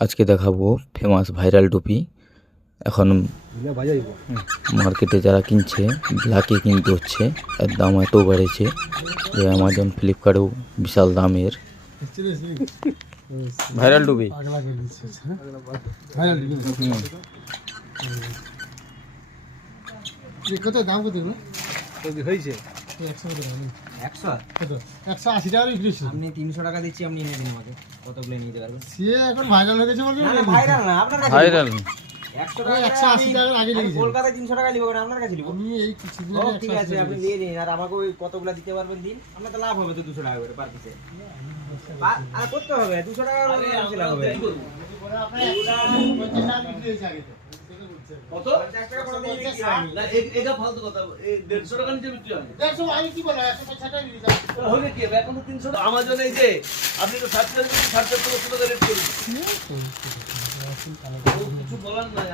আজকে দেখাবো famous viral টুপি। এখন মার্কেটে যারা কিনছে ব্ল্যাকে কিনতে হচ্ছে, এর দাম এত বেড়েছে যে অ্যামাজন ফ্লিপকার্টেও বিশাল দামের। ভাইরাল টুপি কত দাম কত হয়েছে? 180 টাকা বিক্রি হচ্ছে। আপনি 300 টাকা দিচ্ছি, আপনি নিয়ে দিন আমাকে, কতগুলো নিতে পারবেন? সে এখন ভাইরাল হয়ে গেছে বলতে ভাইরাল না, আপনার কাছে ভাইরাল 100 টাকা 180 টাকার আগে লেগেছে। কলকাতায় 300 টাকা নিব, আপনার কাছে নিব। আমি এই কিছুদিন ও আগে ঠিক আছে, আপনি দিয়ে দিন, আর আমাকে ওই কতগুলো দিতে পারবেন দিন। আপনার তো লাভ হবে তো 200 টাকা করে পার পিসে। আর করতে হবে 200 টাকা করে লাভ হবে। কত? 50 টাকা করে দিয়ে দিচ্ছি আমি। না এটা ফালতু কথা, এই 150 টাকা নিচে বিক্রি হয় না। 150 আমি কি বললাম 150 টাকা দিয়ে দাও। হলে কি হবে, এখন তো 300 টাকা। আমাজন এই যে আপনি তো 60 টাকা রেট করুন, কিছু বলার নাই।